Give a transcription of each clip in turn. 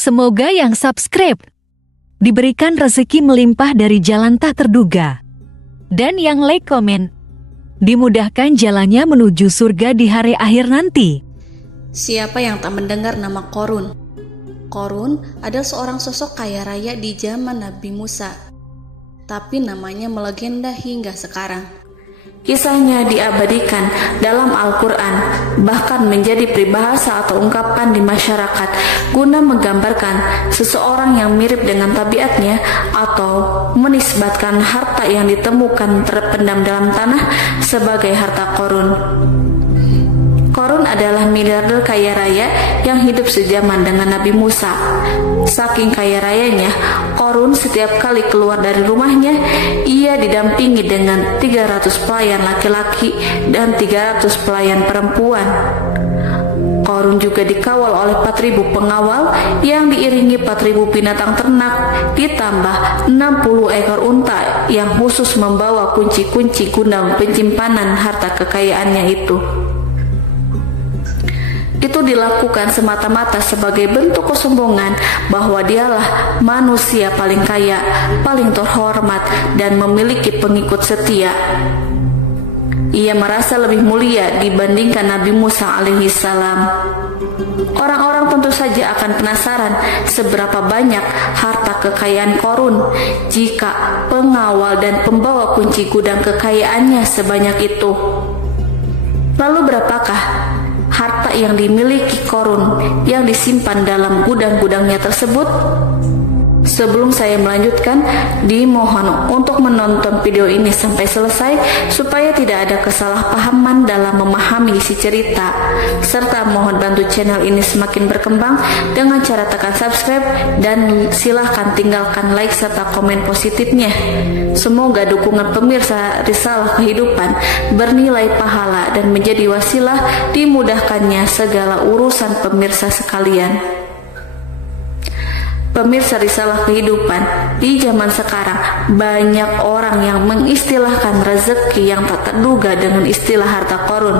Semoga yang subscribe diberikan rezeki melimpah dari jalan tak terduga. Dan yang like komen, dimudahkan jalannya menuju surga di hari akhir nanti. Siapa yang tak mendengar nama Qorun? Qorun adalah seorang sosok kaya raya di zaman Nabi Musa, tapi namanya melegenda hingga sekarang. Kisahnya diabadikan dalam Al-Quran, bahkan menjadi peribahasa atau ungkapan di masyarakat guna menggambarkan seseorang yang mirip dengan tabiatnya atau menisbatkan harta yang ditemukan terpendam dalam tanah sebagai harta Qorun. Qorun adalah miliarder kaya raya yang hidup sejaman dengan Nabi Musa. Saking kaya rayanya, Qorun setiap kali keluar dari rumahnya, ia didampingi dengan 300 pelayan laki-laki dan 300 pelayan perempuan. Qorun juga dikawal oleh 4.000 pengawal yang diiringi 4.000 binatang ternak, ditambah 60 ekor unta yang khusus membawa kunci-kunci guna penyimpanan harta kekayaannya itu. Itu dilakukan semata-mata sebagai bentuk kesombongan bahwa dialah manusia paling kaya, paling terhormat, dan memiliki pengikut setia. Ia merasa lebih mulia dibandingkan Nabi Musa alaihissalam. Orang-orang tentu saja akan penasaran seberapa banyak harta kekayaan Qorun jika pengawal dan pembawa kunci gudang kekayaannya sebanyak itu. Lalu berapakah harta yang dimiliki Qorun yang disimpan dalam gudang-gudangnya tersebut? Sebelum saya melanjutkan, dimohon untuk menonton video ini sampai selesai supaya tidak ada kesalahpahaman dalam memahami isi cerita, serta mohon bantu channel ini semakin berkembang dengan cara tekan subscribe dan silahkan tinggalkan like serta komen positifnya. Semoga dukungan pemirsa Risalah Kehidupan bernilai pahala dan menjadi wasilah dimudahkannya segala urusan pemirsa sekalian. Pemirsa Risalah Kehidupan, di zaman sekarang banyak orang yang mengistilahkan rezeki yang tak terduga dengan istilah harta Qorun.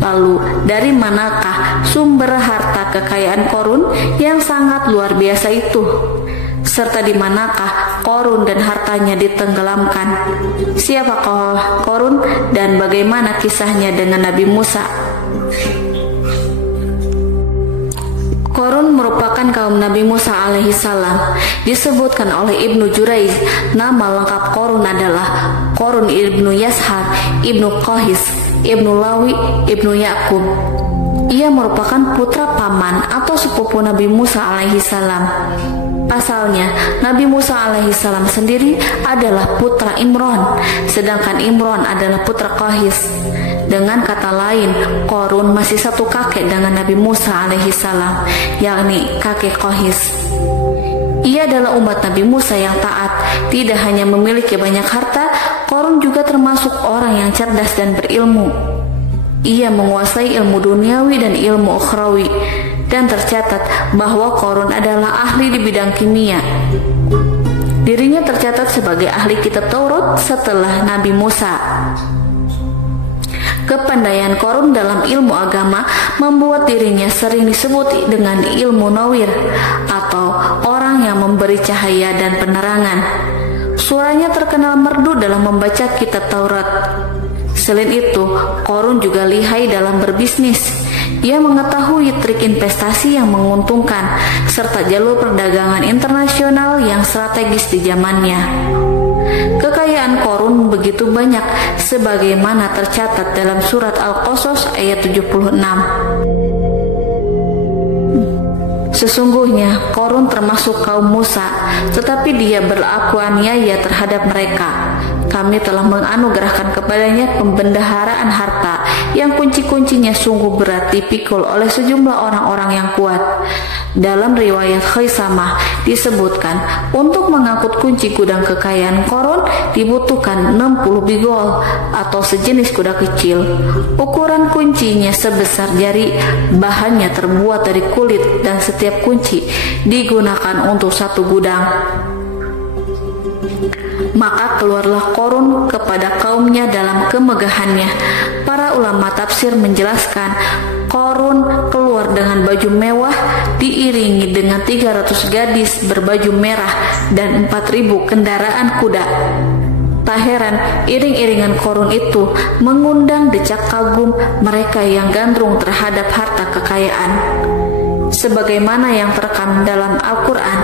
Lalu dari manakah sumber harta kekayaan Qorun yang sangat luar biasa itu? Serta di manakah Qorun dan hartanya ditenggelamkan? Siapakah Qorun dan bagaimana kisahnya dengan Nabi Musa? Qorun merupakan kaum Nabi Musa alaihissalam. Disebutkan oleh Ibnu Jurayj, nama lengkap Qorun adalah Qorun ibnu Yashar, ibnu Qahis, ibnu Lawi, ibnu Yakub. Ia merupakan putra paman atau sepupu Nabi Musa alaihissalam. Pasalnya, Nabi Musa alaihissalam sendiri adalah putra Imron, sedangkan Imron adalah putra Qahis. Dengan kata lain, Qorun masih satu kakek dengan Nabi Musa alaihissalam, yakni kakek Qahis. Ia adalah umat Nabi Musa yang taat. Tidak hanya memiliki banyak harta, Qorun juga termasuk orang yang cerdas dan berilmu. Ia menguasai ilmu duniawi dan ilmu ukhrawi, dan tercatat bahwa Qorun adalah ahli di bidang kimia. Dirinya tercatat sebagai ahli kitab Taurat setelah Nabi Musa. Kepandaian Qorun dalam ilmu agama membuat dirinya sering disebut dengan ilmu nawir atau orang yang memberi cahaya dan penerangan. Suaranya terkenal merdu dalam membaca kitab Taurat. Selain itu, Qorun juga lihai dalam berbisnis. Ia mengetahui trik investasi yang menguntungkan serta jalur perdagangan internasional yang strategis di zamannya. Kekayaan Qorun begitu banyak sebagaimana tercatat dalam surat Al-Qasas ayat 76. Sesungguhnya Qorun termasuk kaum Musa, tetapi dia berlaku aniaya terhadap mereka. Kami telah menganugerahkan kepadanya pembendaharaan harta yang kunci-kuncinya sungguh berat dipikul oleh sejumlah orang-orang yang kuat. Dalam riwayat Khaisamah disebutkan, untuk mengangkut kunci gudang kekayaan Qorun dibutuhkan 60 bigol atau sejenis kuda kecil. Ukuran kuncinya sebesar jari, bahannya terbuat dari kulit dan setiap kunci digunakan untuk satu gudang. Maka keluarlah Qorun kepada kaumnya dalam kemegahannya. Para ulama tafsir menjelaskan, Korun keluar dengan baju mewah diiringi dengan 300 gadis berbaju merah dan 4.000 kendaraan kuda. Tak heran iring-iringan Korun itu mengundang decak kagum mereka yang gandrung terhadap harta kekayaan. Sebagaimana yang terekam dalam Al-Quran,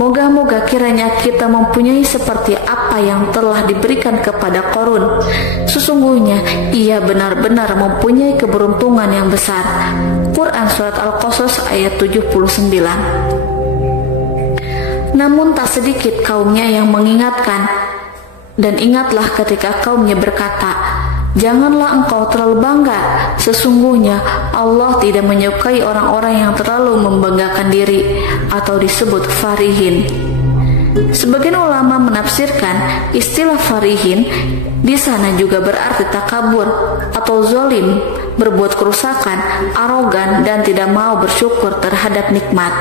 moga-moga kiranya kita mempunyai seperti apa yang telah diberikan kepada Korun. Sesungguhnya ia benar-benar mempunyai keberuntungan yang besar. Quran Surat Al-Qasas ayat 79. Namun tak sedikit kaumnya yang mengingatkan, dan ingatlah ketika kaumnya berkata, janganlah engkau terlalu bangga. Sesungguhnya Allah tidak menyukai orang-orang yang terlalu membanggakan diri atau disebut farihin. Sebagian ulama menafsirkan istilah farihin di sana juga berarti takabur atau zolim, berbuat kerusakan, arogan, dan tidak mau bersyukur terhadap nikmat.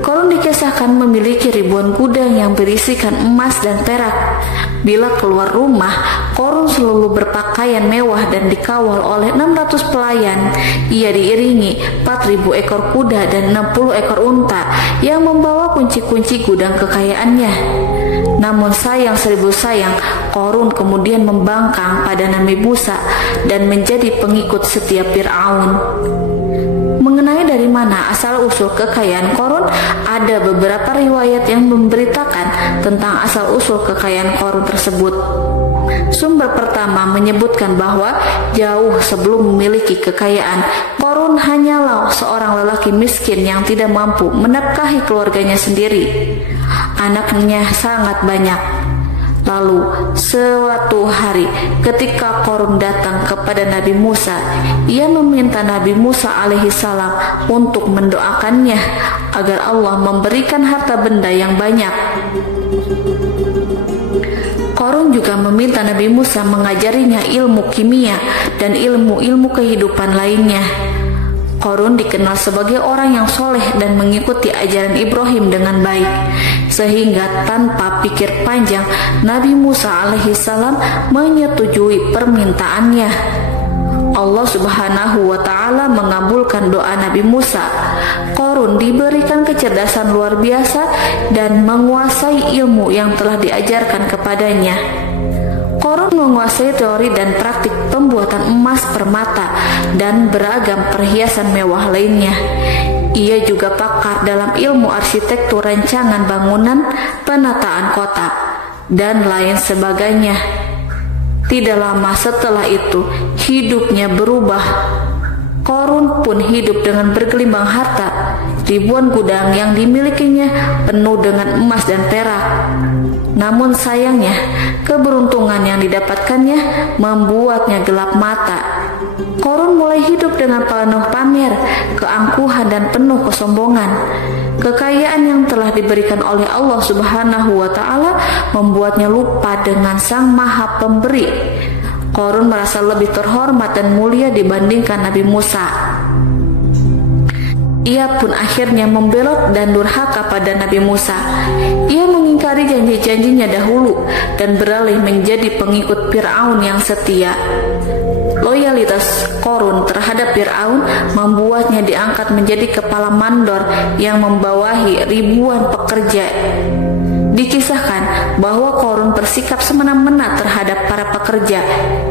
Korun dikisahkan memiliki ribuan gudang yang berisikan emas dan perak. Bila keluar rumah, Korun selalu berpakaian mewah dan dikawal oleh 600 pelayan. Ia diiringi 4.000 ekor kuda dan 60 ekor unta yang membawa kunci-kunci gudang kekayaannya. Namun sayang seribu sayang, Korun kemudian membangkang pada Nabi Musa dan menjadi pengikut setia Fir'aun. Mengenai dari mana asal-usul kekayaan Korun, ada beberapa riwayat yang memberitakan tentang asal-usul kekayaan Korun tersebut. Sumber pertama menyebutkan bahwa jauh sebelum memiliki kekayaan, Korun hanyalah seorang lelaki miskin yang tidak mampu menafkahi keluarganya sendiri. Anaknya sangat banyak. Lalu suatu hari ketika Korun datang kepada Nabi Musa, ia meminta Nabi Musa alaihissalam untuk mendoakannya agar Allah memberikan harta benda yang banyak. Korun juga meminta Nabi Musa mengajarinya ilmu kimia dan ilmu-ilmu kehidupan lainnya. Korun dikenal sebagai orang yang soleh dan mengikuti ajaran Ibrahim dengan baik, sehingga tanpa pikir panjang Nabi Musa alaihissalam menyetujui permintaannya. Allah Subhanahu wa Ta'ala mengabulkan doa Nabi Musa. Korun diberikan kecerdasan luar biasa dan menguasai ilmu yang telah diajarkan kepadanya. Korun menguasai teori dan praktik pembuatan emas permata dan beragam perhiasan mewah lainnya. Ia juga pakar dalam ilmu arsitektur, rancangan bangunan, penataan kota, dan lain sebagainya. Tidak lama setelah itu, hidupnya berubah. Korun pun hidup dengan bergelimbang harta. Ribuan gudang yang dimilikinya penuh dengan emas dan perak. Namun sayangnya, keberuntungan yang didapatkannya membuatnya gelap mata. Korun mulai hidup dengan penuh pamer, keangkuhan, dan penuh kesombongan. Kekayaan yang telah diberikan oleh Allah Subhanahu wa Ta'ala membuatnya lupa dengan Sang Maha Pemberi. Korun merasa lebih terhormat dan mulia dibandingkan Nabi Musa. Ia pun akhirnya membelot dan durhaka pada Nabi Musa. Ia mengingkari janji-janjinya dahulu dan beralih menjadi pengikut Fir'aun yang setia. Loyalitas Korun terhadap Fir'aun membuatnya diangkat menjadi kepala mandor yang membawahi ribuan pekerja. Dikisahkan bahwa Korun bersikap semena-mena terhadap para pekerja.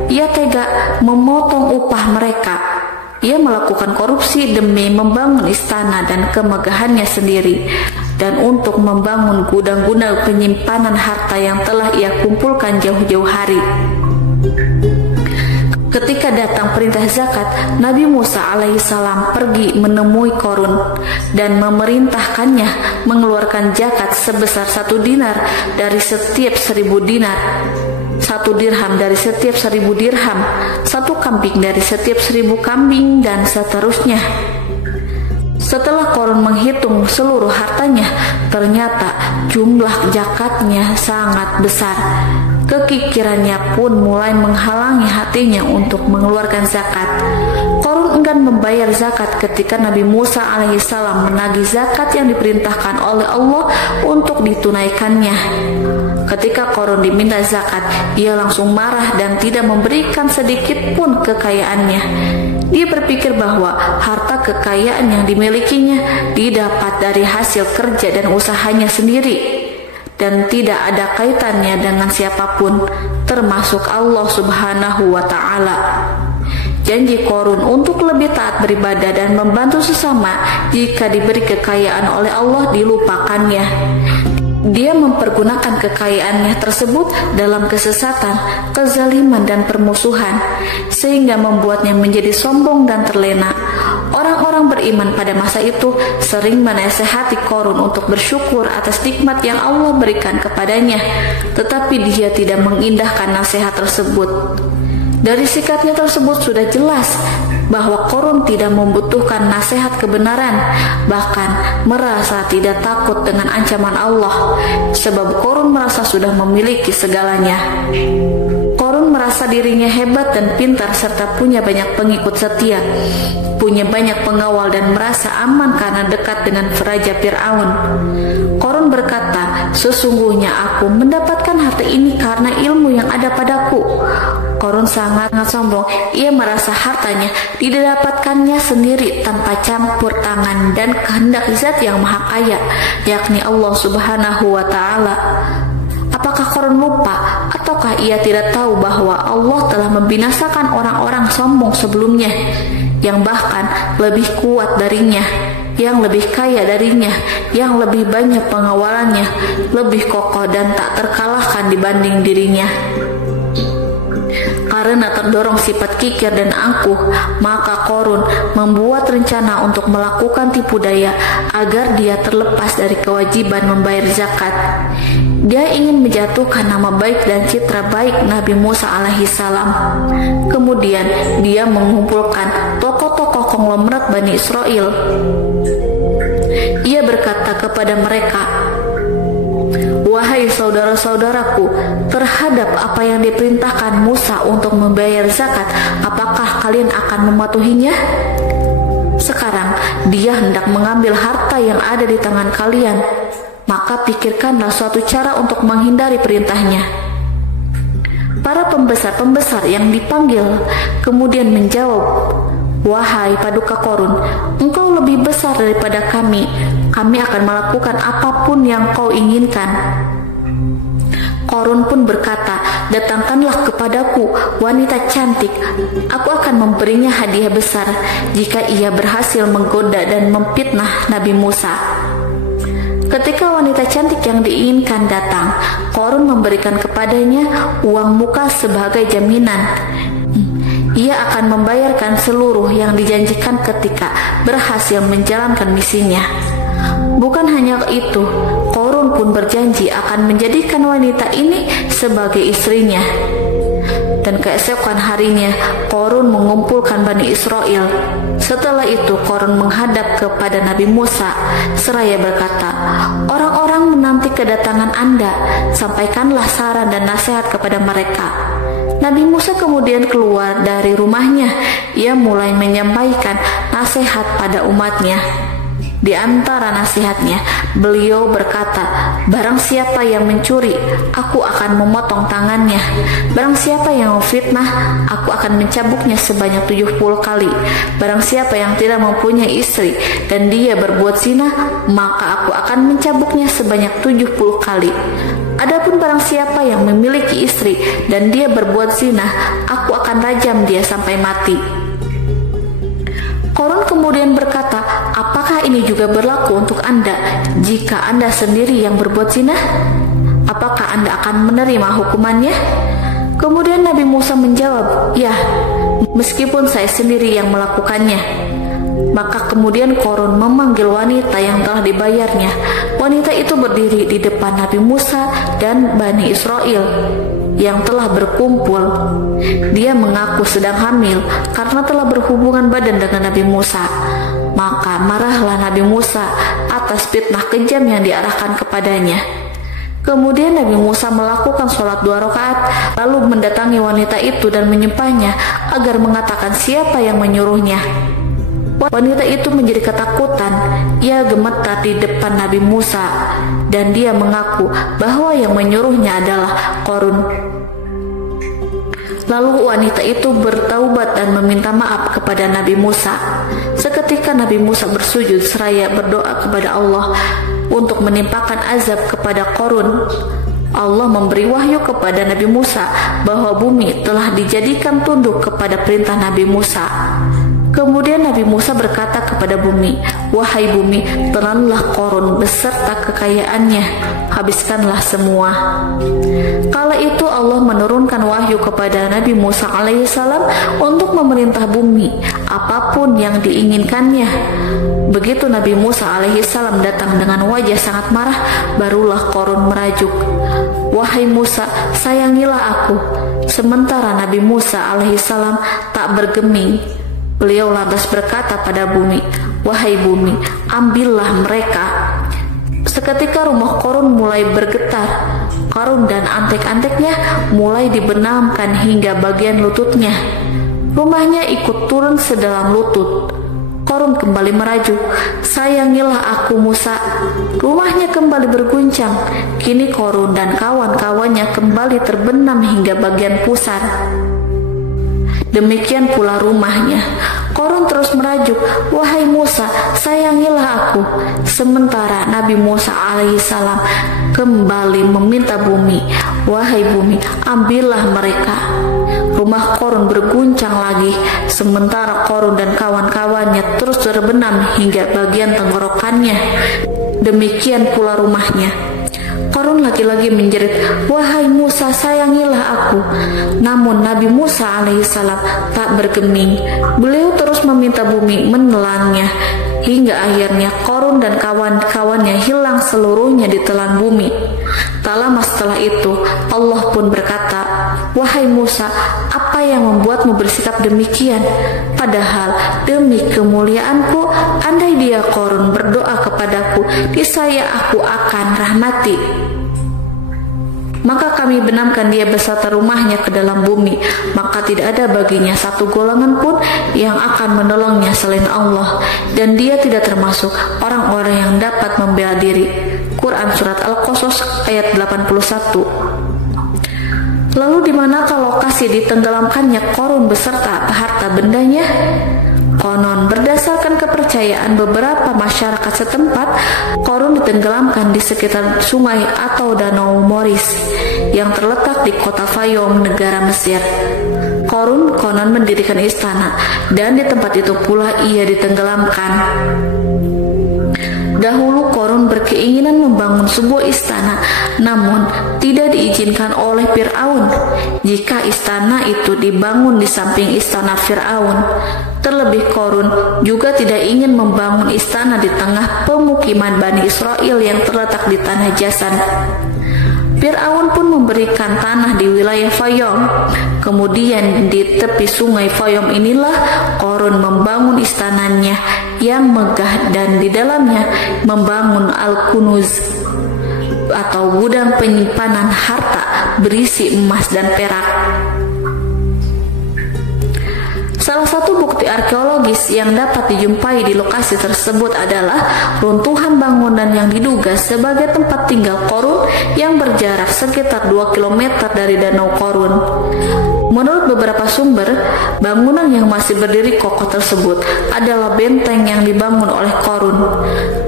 Ia tega memotong upah mereka. Ia melakukan korupsi demi membangun istana dan kemegahannya sendiri, dan untuk membangun gudang-gudang penyimpanan harta yang telah ia kumpulkan jauh-jauh hari. Ketika datang perintah zakat, Nabi Musa alaihissalam pergi menemui Korun dan memerintahkannya mengeluarkan zakat sebesar 1 dinar dari setiap 1000 dinar, 1 dirham dari setiap 1000 dirham, 1 kambing dari setiap 1000 kambing, dan seterusnya. Setelah Korun menghitung seluruh hartanya, ternyata jumlah zakatnya sangat besar. Kekikirannya pun mulai menghalangi hatinya untuk mengeluarkan zakat. Qarun enggan membayar zakat ketika Nabi Musa alaihissalam menagih zakat yang diperintahkan oleh Allah untuk ditunaikannya. Ketika Qarun diminta zakat, ia langsung marah dan tidak memberikan sedikit pun kekayaannya. Dia berpikir bahwa harta kekayaan yang dimilikinya didapat dari hasil kerja dan usahanya sendiri, dan tidak ada kaitannya dengan siapapun, termasuk Allah Subhanahu wa Ta'ala. Janji Qarun untuk lebih taat beribadah dan membantu sesama jika diberi kekayaan oleh Allah dilupakannya. Dia mempergunakan kekayaannya tersebut dalam kesesatan, kezaliman, dan permusuhan, sehingga membuatnya menjadi sombong dan terlena. Orang-orang beriman pada masa itu sering menasehati Qarun untuk bersyukur atas nikmat yang Allah berikan kepadanya, tetapi dia tidak mengindahkan nasihat tersebut. Dari sikapnya tersebut sudah jelas bahwa Qarun tidak membutuhkan nasihat kebenaran, bahkan merasa tidak takut dengan ancaman Allah, sebab Qarun merasa sudah memiliki segalanya. Qarun merasa dirinya hebat dan pintar serta punya banyak pengikut setia, punya banyak pengawal dan merasa aman karena dekat dengan Raja Fir'aun. Qarun berkata, "Sesungguhnya aku mendapatkan harta ini karena ilmu yang ada padaku." Qarun sangat sombong. Ia merasa hartanya didapatkannya sendiri tanpa campur tangan dan kehendak Zat yang Maha Kaya, yakni Allah Subhanahu wa Ta'ala. Apakah Qarun lupa ataukah ia tidak tahu bahwa Allah telah membinasakan orang-orang sombong sebelumnya, yang bahkan lebih kuat darinya, yang lebih kaya darinya, yang lebih banyak pengawalannya, lebih kokoh dan tak terkalahkan dibanding dirinya? Karena terdorong sifat kikir dan angkuh, maka Qarun membuat rencana untuk melakukan tipu daya agar dia terlepas dari kewajiban membayar zakat. Dia ingin menjatuhkan nama baik dan citra baik Nabi Musa alaihissalam. Kemudian dia mengumpulkan tokoh-tokoh konglomerat Bani Israel. Ia berkata kepada mereka, "Wahai saudara-saudaraku, terhadap apa yang diperintahkan Musa untuk membayar zakat, apakah kalian akan mematuhinya? Sekarang dia hendak mengambil harta yang ada di tangan kalian, maka pikirkanlah suatu cara untuk menghindari perintahnya." Para pembesar-pembesar yang dipanggil kemudian menjawab, "Wahai paduka Qarun, engkau lebih besar daripada kami. Kami akan melakukan apapun yang kau inginkan." Qarun pun berkata, "Datangkanlah kepadaku wanita cantik. Aku akan memberinya hadiah besar jika ia berhasil menggoda dan memfitnah Nabi Musa." Ketika wanita cantik yang diinginkan datang, Qarun memberikan kepadanya uang muka sebagai jaminan. Ia akan membayarkan seluruh yang dijanjikan ketika berhasil menjalankan misinya. Bukan hanya itu, Qarun pun berjanji akan menjadikan wanita ini sebagai istrinya. Dan keesokan harinya, Qarun mengumpulkan Bani Israel. Setelah itu, Qarun menghadap kepada Nabi Musa seraya berkata, "Orang-orang menanti kedatangan Anda, sampaikanlah saran dan nasihat kepada mereka." Nabi Musa kemudian keluar dari rumahnya. Ia mulai menyampaikan nasihat pada umatnya. Di antara nasihatnya, beliau berkata, "Barang siapa yang mencuri, aku akan memotong tangannya. Barang siapa yang memfitnah, aku akan mencambuknya sebanyak 70 kali. Barang siapa yang tidak mempunyai istri dan dia berbuat zina, maka aku akan mencambuknya sebanyak 70 kali. Adapun barang siapa yang memiliki istri dan dia berbuat zina, aku akan rajam dia sampai mati." Qarun kemudian berkata, "Apakah ini juga berlaku untuk Anda jika Anda sendiri yang berbuat zina? Apakah Anda akan menerima hukumannya?" Kemudian Nabi Musa menjawab, "Ya, meskipun saya sendiri yang melakukannya." Maka kemudian Qarun memanggil wanita yang telah dibayarnya. Wanita itu berdiri di depan Nabi Musa dan Bani Israel yang telah berkumpul. Dia mengaku sedang hamil karena telah berhubungan badan dengan Nabi Musa. Maka marahlah Nabi Musa atas fitnah kejam yang diarahkan kepadanya. Kemudian Nabi Musa melakukan sholat 2 rakaat, lalu mendatangi wanita itu dan menyumpahnya agar mengatakan siapa yang menyuruhnya. Wanita itu menjadi ketakutan. Ia gemetar di depan Nabi Musa dan dia mengaku bahwa yang menyuruhnya adalah Qarun. Lalu wanita itu bertaubat dan meminta maaf kepada Nabi Musa. Seketika Nabi Musa bersujud seraya berdoa kepada Allah untuk menimpakan azab kepada Qarun. Allah memberi wahyu kepada Nabi Musa bahwa bumi telah dijadikan tunduk kepada perintah Nabi Musa. Kemudian Nabi Musa berkata kepada bumi, "Wahai bumi, telanlah Qarun beserta kekayaannya, habiskanlah semua." Kala itu Allah menurunkan wahyu kepada Nabi Musa alaihissalam untuk memerintah bumi apapun yang diinginkannya. Begitu Nabi Musa alaihissalam datang dengan wajah sangat marah, barulah Qarun merajuk, "Wahai Musa, sayangilah aku." Sementara Nabi Musa alaihissalam tak bergeming. Beliau lantas berkata pada bumi, "Wahai bumi, ambillah mereka." Seketika rumah Qarun mulai bergetar. Qarun dan antek-anteknya mulai dibenamkan hingga bagian lututnya. Rumahnya ikut turun sedalam lutut. Qarun kembali merajuk, "Sayangilah aku Musa." Rumahnya kembali berguncang. Kini Qarun dan kawan-kawannya kembali terbenam hingga bagian pusar. Demikian pula rumahnya. Qarun terus merajuk, "Wahai Musa, sayangilah aku." Sementara Nabi Musa alaihissalam kembali meminta bumi, "Wahai bumi, ambillah mereka." Rumah Qarun berguncang lagi, sementara Qarun dan kawan-kawannya terus terbenam hingga bagian tenggorokannya. Demikian pula rumahnya. Qarun lagi-lagi menjerit, "Wahai Musa, sayangilah aku." Namun Nabi Musa alaihissalam tak bergeming. Beliau terus meminta bumi menelannya, hingga akhirnya Qarun dan kawan-kawannya hilang seluruhnya di telan bumi. Tak lama setelah itu Allah pun berkata, "Wahai Musa, apa yang membuatmu bersikap demikian? Padahal demi kemuliaanku, andai dia Qarun berdoa kepadaku, niscaya aku akan rahmati. Maka kami benamkan dia beserta rumahnya ke dalam bumi, maka tidak ada baginya satu golongan pun yang akan menolongnya selain Allah, dan dia tidak termasuk orang-orang yang dapat membela diri." Quran Surat Al-Qasas ayat 81. Lalu di manakah lokasi ditenggelamkannya Qarun beserta harta bendanya? Konon berdasarkan kepercayaan beberapa masyarakat setempat, Qarun ditenggelamkan di sekitar sungai atau danau Moris yang terletak di kota Fayum, negara Mesir. Qarun konon mendirikan istana dan di tempat itu pula ia ditenggelamkan. Dahulu Qarun berkeinginan membangun sebuah istana, namun tidak diizinkan oleh Fir'aun jika istana itu dibangun di samping istana Fir'aun. Terlebih Qarun juga tidak ingin membangun istana di tengah pemukiman Bani Israel yang terletak di tanah Jasan. Fir'aun pun memberikan tanah di wilayah Fayum. Kemudian di tepi sungai Fayum inilah Qarun membangun istananya yang megah dan di dalamnya membangun Al-Kunuz atau gudang penyimpanan harta berisi emas dan perak. Salah satu bukti arkeologis yang dapat dijumpai di lokasi tersebut adalah runtuhan bangunan yang diduga sebagai tempat tinggal Qarun yang berjarak sekitar 2 km dari Danau Qarun. Menurut beberapa sumber, bangunan yang masih berdiri kokoh tersebut adalah benteng yang dibangun oleh Qarun.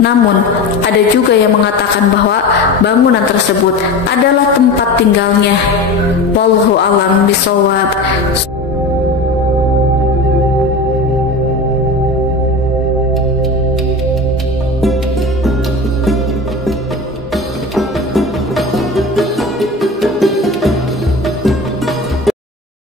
Namun, ada juga yang mengatakan bahwa bangunan tersebut adalah tempat tinggalnya. Wallahu a'lam bishawab.